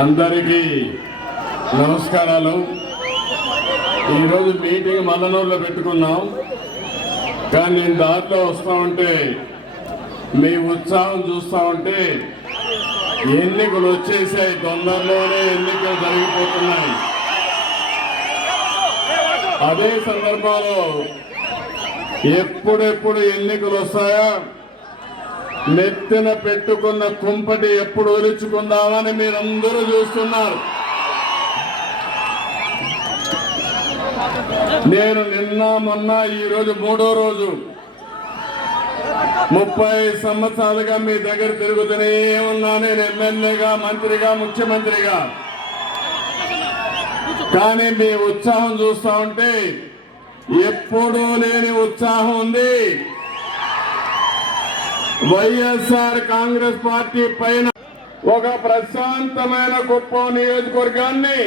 అందరికీ నమస్కారాలు. ఈరోజు మీటింగ్ మల్లనూరులో పెట్టుకున్నాం. కానీ నేను దాంట్లో వస్తూ ఉంటే మీ ఉత్సాహం చూస్తా ఉంటే ఎన్నికలు వచ్చేసాయి. తొందరలోనే ఎన్నికలు జరిగిపోతున్నాయి. అదే సందర్భంలో ఎప్పుడెప్పుడు ఎన్నికలు వస్తాయా? నెత్తిన పెట్టుకున్న కుంపటి ఎప్పుడు ఒలుచుకుందామని మీరందరూ చూస్తున్నారు. నేను నిన్న మొన్న ఈరోజు మూడో రోజు ముప్పై సంవత్సరాలుగా మీ దగ్గర తిరుగుతూనే ఉన్నా నేను ఎమ్మెల్యేగా మంత్రిగా ముఖ్యమంత్రిగా. కానీ మీ ఉత్సాహం చూస్తా ఉంటే ఎప్పుడూ లేని ఉత్సాహం ఉంది. వైఎస్ఆర్ కాంగ్రెస్ పార్టీ పైన ఒక ప్రశాంతమైన కుప్పం నియోజకవర్గాన్ని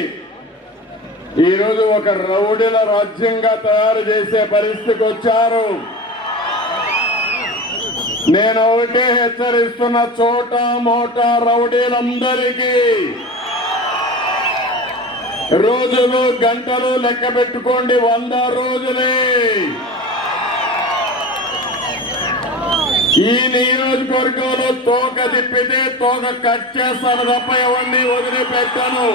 ఈరోజు ఒక రౌడీల రాజ్యంగా తయారు చేసే పరిస్థితికి వచ్చారు. నేను ఒకటే హెచ్చరిస్తున్న చోట మోట రౌడీలందరికీ రోజులు గంటలు లెక్క పెట్టుకోండి వంద రోజులే. ఈ నియోజకవర్గంలో తోక తిప్పితే తోక కట్ చేస్తాను తప్ప ఎవరిని వదిలిపెట్టాను.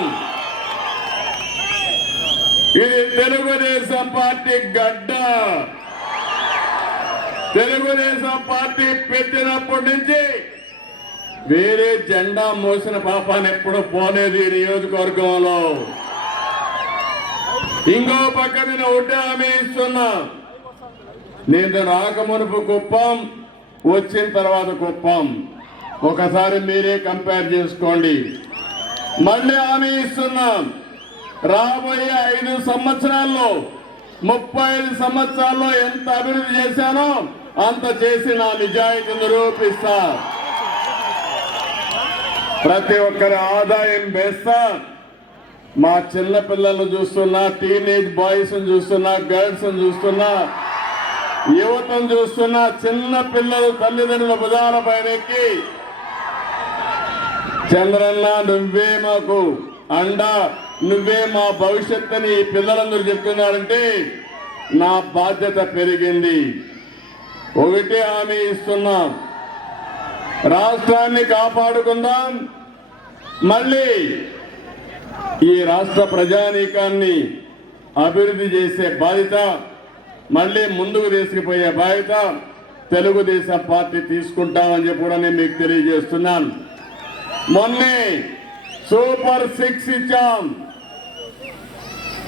ఇది తెలుగుదేశం పార్టీ గడ్డ. తెలుగుదేశం పార్టీ పెట్టినప్పటి నుంచి వేరే జెండా మోసిన పాపాన్ని ఎప్పుడు పోలేదు ఈ నియోజకవర్గంలో. ఇంకో పక్క నేను ఒకటే హామీ ఇస్తున్నా. నేను రాకమునుపు కుప్పం. వచ్చిన తర్వాత కుప్పం ఒకసారి మీరే కంపేర్ చేసుకోండి. మళ్ళీ హామీ ఇస్తున్నాం. రాబోయే ఐదు సంవత్సరాల్లో ముప్పై ఐదు సంవత్సరాల్లో ఎంత అభివృద్ధి చేశానో అంత చేసి నా నిజాయితీ నిరూపిస్తా. ప్రతి ఒక్కరి ఆదాయం వేస్తా. మా చిన్న పిల్లలను చూస్తున్నా టీనేజ్ బాయ్స్ చూస్తున్నా గర్ల్స్ చూస్తున్నా యువతను చూస్తున్న చిన్న పిల్లలు తల్లిదండ్రుల భుజాల పైనెక్కి. చంద్రన్న నువ్వే మాకు అండ నువ్వే మా భవిష్యత్ అని పిల్లలందరూ చెప్తున్నారంటే నా బాధ్యత పెరిగింది. ఒకటే హామీ ఇస్తున్నాం. రాష్ట్రాన్ని కాపాడుకుందాం. మళ్ళీ ఈ రాష్ట్ర ప్రజానీకాన్ని అభివృద్ధి చేసే బాధ్యత మళ్ళీ ముందుకు తీసుకుపోయే బాధ్యత తెలుగుదేశం పార్టీ తీసుకుంటామని చెప్పి కూడా నేను మీకు తెలియజేస్తున్నాను. మొన్నే సూపర్ సిక్స్ ఇచ్చాం.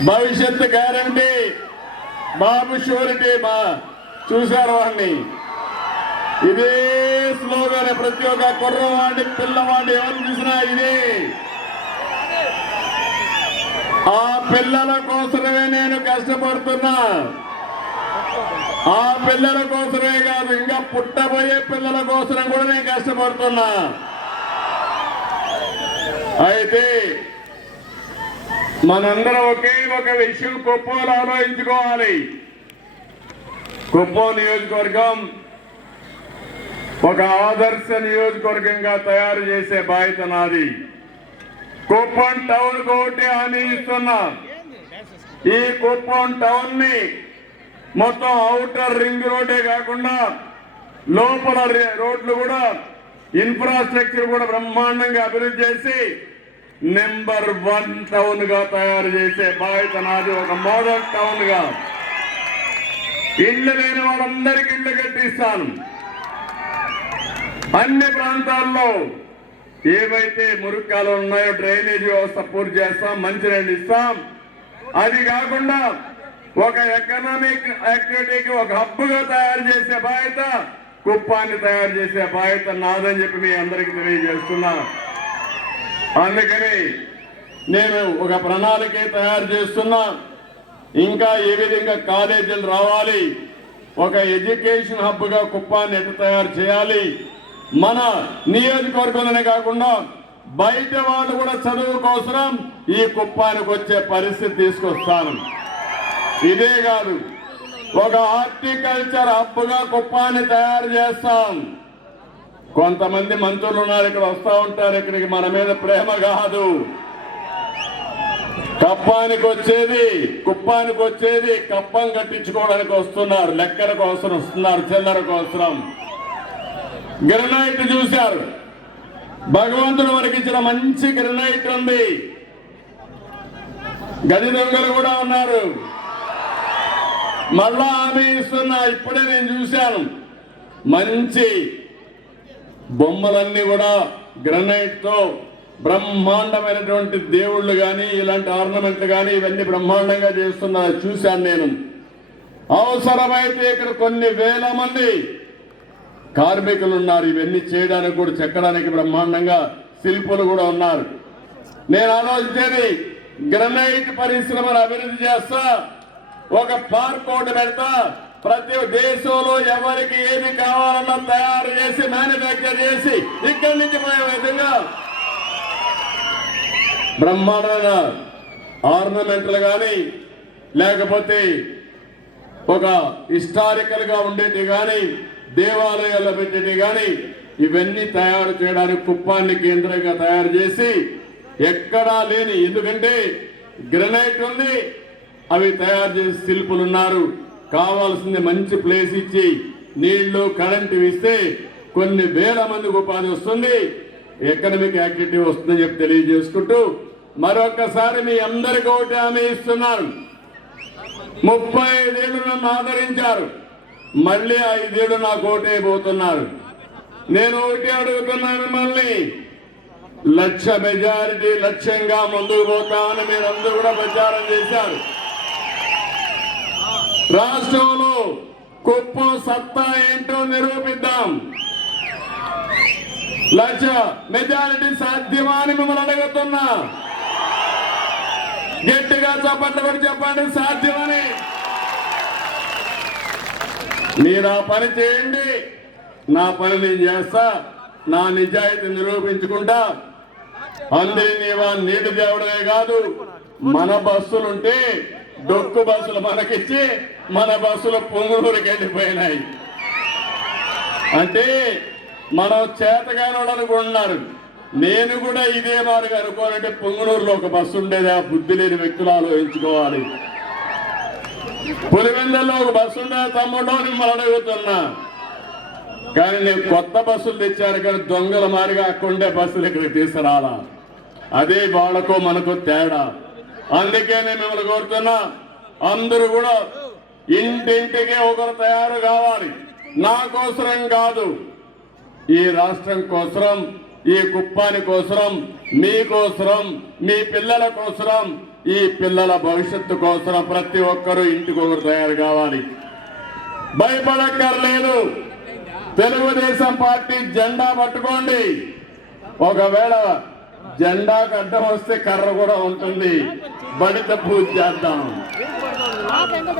భవిష్యత్తు గ్యారంటీ. బాబు షూరిటీ మా చూశారు వాడిని ఇదే స్లోగన్ ప్రతి ఒక్క కుర్రవాడి పిల్లవాడి ఎవరు చూసినా ఇదే. ఆ పిల్లల కోసమే నేను కష్టపడుతున్నా. ఆ పిల్లల కోసమే కాదు ఇంకా పుట్టబోయే పిల్లల కోసం కూడా నేను కష్టపడుతున్నా. అయితే మనందరం ఒకే ఒక విషయం కుప్పంలో ఆలోచించుకోవాలి. కుప్పం నియోజకవర్గం ఒక ఆదర్శ నియోజకవర్గంగా తయారు చేసే బాధ్యత నాది. కుప్పం టౌన్ కోటి హామీ ఇస్తున్నా. ఈ కుప్పం టౌన్ని మొత్తం అవుటర్ రింగ్ రోడ్డే కాకుండా లోపల రే- రోడ్లు కూడా ఇన్ఫ్రాస్ట్రక్చర్ కూడా బ్రహ్మాండంగా అభివృద్ధి చేసి నెంబర్ వన్ టౌన్గా తయారు చేసే బాధ్యత నాది ఒక మోడల్ టౌన్గా ఇళ్ళు లేని వాళ్ళందరికీ ఇళ్ళు కట్టిస్తాను. అన్ని ప్రాంతాల్లో ఏవైతే మురుక్కాలు ఉన్నాయో డ్రైనేజీ వ్యవస్థ పూర్తి చేస్తాం మంచినీళ్ళు ఇస్తాం. అది కాకుండా ఒక ఎకనామిక్ యాక్టివిటీకి ఒక హబ్బుగా తయారు చేసే బాధ్యత కుప్పాన్ని తయారు చేసే బాధ్యత నాదని చెప్పి మీ అందరికీ తెలియజేస్తున్నా. అందుకని నేను ఒక ప్రణాళిక తయారు చేస్తున్నా. ఇంకా ఏ విధంగా కాలేజీలు రావాలి ఒక ఎడ్యుకేషన్ హబ్గా కుప్పాన్ని ఎట్లా తయారు చేయాలి మన నియోజకవర్గంలోనే కాకుండా బయట వాళ్ళు కూడా చదువు కోసం ఈ కుప్పానికి వచ్చే పరిస్థితి తీసుకొస్తాను. ఇదే కాదు ఒక హార్టికల్చర్ అప్పుగా కుప్పాన్ని తయారు చేస్తాం. కొంతమంది మంత్రులు ఉన్నారు ఇక్కడ వస్తా ఉంటారు ఇక్కడికి మన మీద ప్రేమ కాదు. కప్పానికి వచ్చేది కుప్పానికి వచ్చేది కప్పం కట్టించుకోవడానికి వస్తున్నారు లెక్కల కోసం వస్తున్నారు చిల్లర కోసం. గ్రనైట్ చూశారు. భగవంతుడు మనకి ఇచ్చిన మంచి గ్రనైట్ ఉంది. గది దొంగలు కూడా ఉన్నారు. మళ్ళా ఆమె ఇస్తున్నా ఇప్పుడే నేను చూశాను. మంచి బొమ్మలన్నీ కూడా గ్రనైట్తో బ్రహ్మాండమైనటువంటి దేవుళ్ళు కానీ ఇలాంటి ఆర్నమెంట్లు కానీ ఇవన్నీ బ్రహ్మాండంగా చేస్తున్నా చూశాను నేను. అవసరమైతే ఇక్కడ కొన్ని వేల మంది కార్మికులు ఉన్నారు. ఇవన్నీ చేయడానికి కూడా చెక్కడానికి బ్రహ్మాండంగా శిల్పులు కూడా ఉన్నారు. నేను ఆలోచించేది గ్రనైట్ పరిశ్రమను అభివృద్ధి చేస్తా ఒక పార్క్ ఒకటి పెడతా. ప్రతి దేశంలో ఎవరికి ఏమి కావాలన్నా తయారు చేసి మ్యానుఫ్యాక్చర్ చేసి ఇక్కడి నుంచి పోయే విధంగా. బ్రహ్మాండమైన ఆర్నమెంట్లు కానీ లేకపోతే ఒక హిస్టారికల్గా ఉండేది కానీ దేవాలయాల్లో పెట్టేది కానీ ఇవన్నీ తయారు చేయడానికి కుప్పాన్ని కేంద్రంగా తయారు చేసి ఎక్కడా లేని ఎందుకంటే గ్రనైట్ ఉంది. అవి తయారు చేసి శిల్పులు ఉన్నారు. కావాల్సింది మంచి ప్లేస్ ఇచ్చి నీళ్ళు కరెంటు ఇస్తే కొన్ని వేల మందికి ఉపాధి వస్తుంది. ఎకనమిక్ యాక్టివిటీ వస్తుందని చెప్పి తెలియజేసుకుంటూ మరొకసారి మీ అందరికీ ఒకటి హామీ ఇస్తున్నారు ముప్పై ఐదేళ్ళు నన్ను ఆదరించారు. మళ్ళీ ఐదేళ్ళు నాకు ఓటైపోతున్నారు నేను ఒకటి అడుగుతున్నాను మిమ్మల్ని లక్ష మెజారిటీ లక్ష్యంగా ముందుకు పోతామని మీరందరూ కూడా ప్రచారం చేశారు. రాష్ట్రంలో కుప్పు సత్తా ఏంటో నిరూపిద్దాం. లక్ష మెజారిటీ సాధ్యమా అని మిమ్మల్ని అడుగుతున్నా. గట్టిగా చప్పట్లు కూడా చెప్పండి సాధ్యమని. మీరు ఆ పని చేయండి. నా పని నేను చేస్తా నా నిజాయితీ నిరూపించుకుంటా. అందరినీ వాళ్ళు నీటి తేవడమే కాదు. మన బస్సులుంటే డొక్కు బస్సులు మనకిచ్చి మన బస్సులు పొంగులూరుకి వెళ్ళిపోయినాయి. అంటే మనం చేతగాని అనుకుంటున్నారు నేను కూడా ఇదే మారుగా అనుకోవాలంటే పొంగునూరులో ఒక బస్సు ఉండేది ఆ బుద్ధి లేని వ్యక్తులు ఆలోచించుకోవాలి. పులివెందల్లో ఒక బస్సు ఉండేది తమ్ముడో మిమ్మల్ని అడుగుతున్నా. కానీ నేను కొత్త బస్సులు తెచ్చారు కానీ దొంగల మారిగా అక్కడుండే బస్సులు ఇక్కడ తీసుకురాలా. అదే వాళ్ళకు మనకు తేడా. అందుకే నేను మిమ్మల్ని కోరుతున్నా అందరూ కూడా ఇంటింటికి ఒకరు తయారు కావాలి. నా కోసరం కాదు. ఈ రాష్ట్రం కోసరం ఈ కుప్పాని కోసరం మీ కోసరం మీ పిల్లల కోసరం ఈ పిల్లల భవిష్యత్తు కోసరం ప్రతి ఒక్కరూ ఇంటికొకరు తయారు కావాలి. భయపడక్కర్లేదు. తెలుగుదేశం పార్టీ జెండా పట్టుకోండి. ఒకవేళ జెండాకు అడ్డం వస్తే కర్ర కూడా ఉంటుంది. బడిత పూజ చేద్దాం.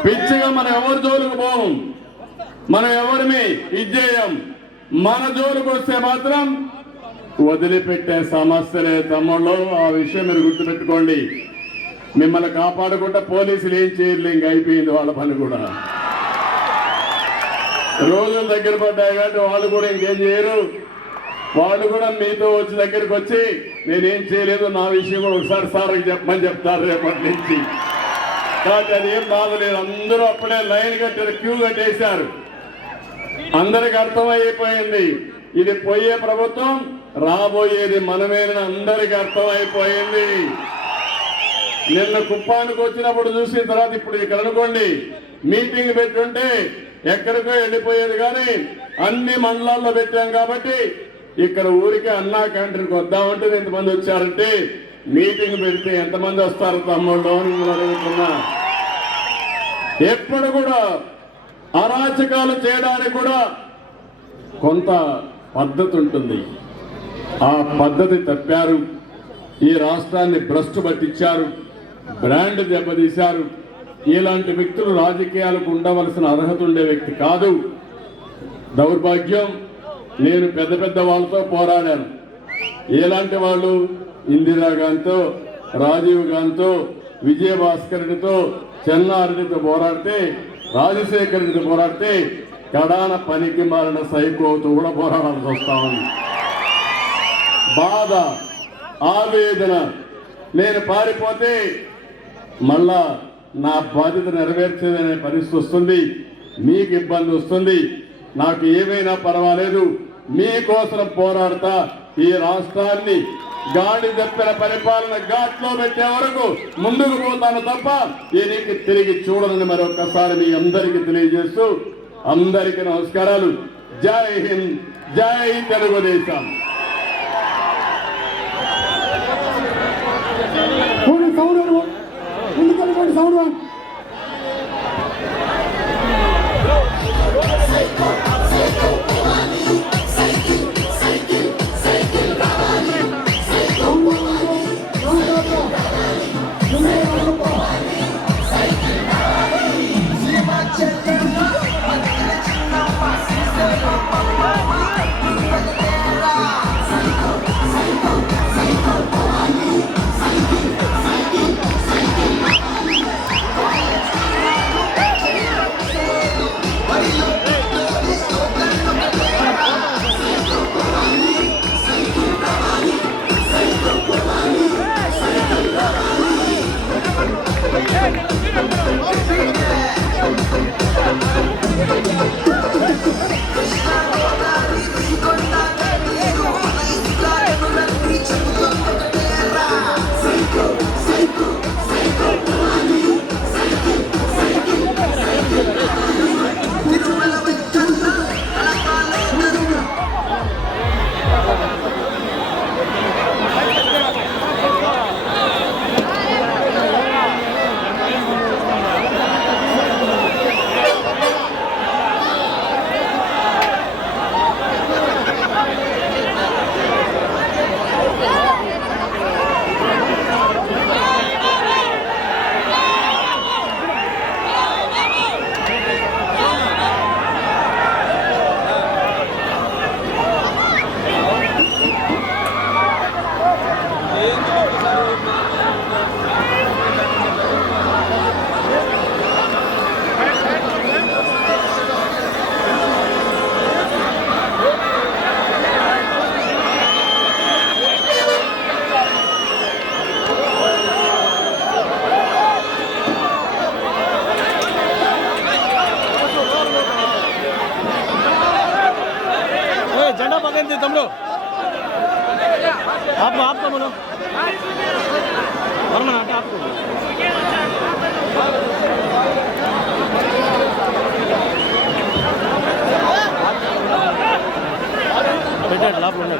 పిచ్చిగా మనం ఎవరి జోలుకు పోం? మనం ఎవరిని? ఇచ్చేయం మన జోలుకు వస్తే మాత్రం వదిలిపెట్టే సమస్యలే తమ్ముళ్ళు. ఆ విషయం మీరు గుర్తుపెట్టుకోండి. మిమ్మల్ని కాపాడకుండా పోలీసులు ఏం చేయలేదు ఇంక అయిపోయింది వాళ్ళ పని కూడా. రోజులు దగ్గర పడ్డాయి కాబట్టి వాళ్ళు కూడా ఇంకేం చేయరు. వాళ్ళు కూడా మీతో వచ్చి దగ్గరికి వచ్చి నేనేం చేయలేదు నా విషయం కూడా ఒకసారి సార్కి చెప్పమని చెప్తారు రేపటి నుంచి. కాబట్టి అది ఏం బాధలేదు అందరూ అప్పుడే లైన్ కట్టారు క్యూ కట్టేశారు. అందరికి అర్థమైపోయింది. ఇది పోయే ప్రభుత్వం రాబోయేది మనమేనని అందరికి అర్థమైపోయింది. నిన్న కుప్పానికి వచ్చినప్పుడు చూసిన తర్వాత ఇప్పుడు ఇక్కడ అనుకోండి మీటింగ్ పెట్టుంటే ఎక్కడికో వెళ్ళిపోయేది కానీ అన్ని మండలాల్లో పెట్టాం కాబట్టి ఇక్కడ ఊరికి అన్నా క్యాంటీన్కి వద్దామంటే ఇంతమంది వచ్చారంటే మీటింగ్ పెడితే ఎంతమంది వస్తారు? తమ్ముళ్ళు అని అడుగుతున్నా ఎప్పుడు కూడా అరాచకాలు చేయడానికి కూడా కొంత పద్ధతి ఉంటుంది. ఆ పద్ధతి తప్పారు. ఈ రాష్ట్రాన్ని భ్రష్టు పట్టించారు. బ్రాండ్ దెబ్బతీశారు. ఇలాంటి వ్యక్తులు రాజకీయాలకు ఉండవలసిన అర్హత ఉండే వ్యక్తి కాదు. దౌర్భాగ్యం. నేను పెద్ద పెద్ద వాళ్ళతో పోరాడాను. ఎలాంటి వాళ్ళు ఇందిరాగాంధీతో రాజీవ్ గాంధీతో విజయభాస్కర్ రెడ్డితో చెన్నారెడ్డితో పోరాడితే రాజశేఖర రెడ్డితో పోరాడితే కడాన పనికి మారిన సైకోతో కూడా పోరాడాల్సి వస్తా ఉంది. బాధ ఆవేదన నేను పారిపోతే మళ్ళా నా బాధ్యత నెరవేర్చేదనే పరిస్థితి వస్తుంది మీకు ఇబ్బంది వస్తుంది నాకు ఏమైనా పర్వాలేదు మీకోసం పోరాడతా ఈ రాష్ట్రాన్ని గాడి తెప్పిన పరిపాలన ఘాట్లో పెట్టే వరకు ముందుకు పోతాను తప్ప దీనికి తిరిగి చూడనని మరొకసారి మీ అందరికీ తెలియజేస్తూ అందరికీ నమస్కారాలు. జై హింద్ జై తెలుగుదేశం. ப்ரோ ஆப்பா ஆப்பா ப்ரோ வரமா நாட்டை ஆப்பு పెట్టాడు లోపల